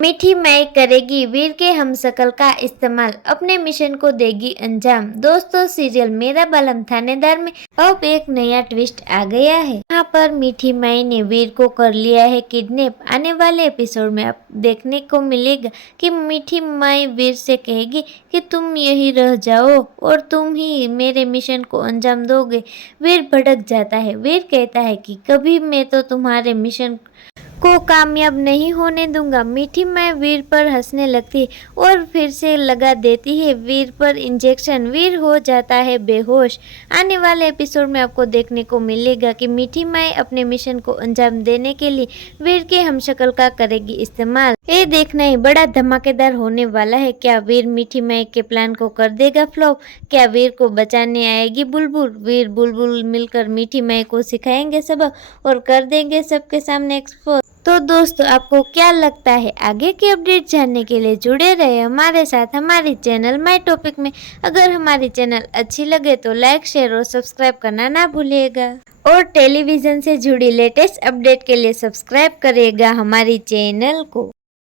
मीठी माई करेगी वीर के हमशक्ल का इस्तेमाल, अपने मिशन को देगी अंजाम। दोस्तों, सीरियल मेरा बालम थानेदार में अब एक नया ट्विस्ट आ गया है। यहाँ पर मीठी माई ने वीर को कर लिया है किडनैप। आने वाले एपिसोड में अब देखने को मिलेगा कि मीठी माई वीर से कहेगी कि तुम यही रह जाओ और तुम ही मेरे मिशन को अंजाम दोगे। वीर भड़क जाता है। वीर कहता है कि कभी मैं तो तुम्हारे मिशन को कामयाब नहीं होने दूंगा। मीठी माई वीर पर हंसने लगती और फिर से लगा देती है वीर पर इंजेक्शन। वीर हो जाता है बेहोश। आने वाले एपिसोड में आपको देखने को मिलेगा कि मीठी माई अपने मिशन को अंजाम देने के लिए वीर के हमशक्ल का करेगी इस्तेमाल। ये देखना ही बड़ा धमाकेदार होने वाला है। क्या वीर मीठी माई के प्लान को कर देगा फ्लॉप? क्या वीर को बचाने आएगी बुलबुल? वीर बुलबुल मिलकर मीठी माई को सिखाएंगे सबक और कर देंगे सबके सामने एक्सपोज। तो दोस्तों, आपको क्या लगता है? आगे की अपडेट जानने के लिए जुड़े रहे हमारे साथ हमारी चैनल माय टॉपिक में। अगर हमारी चैनल अच्छी लगे तो लाइक, शेयर और सब्सक्राइब करना ना भूलिएगा और टेलीविजन से जुड़ी लेटेस्ट अपडेट के लिए सब्सक्राइब करिएगा हमारी चैनल को।